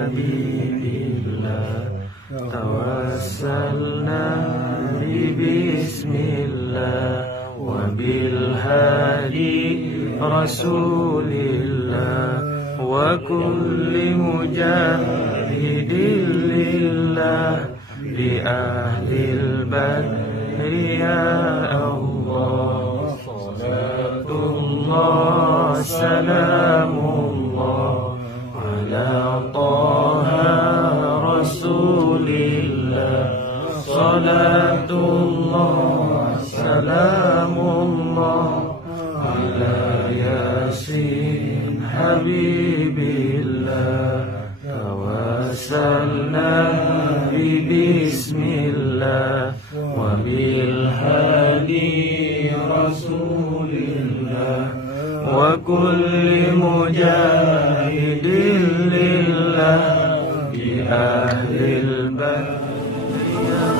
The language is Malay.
habibillah, tawassalna bi bismillah, wa bil hadi rasulillah, wa kulli mujahidin lillah, li ahlil badri ya Allah. Salatullah salamullah ala taha rasulillah. Salatullah salamullah ala yasin habibillah, tawassalna bi bismillah, wa bil hadi rasulillah, wa kulli mujahidin lillah, bi ahlil badri ya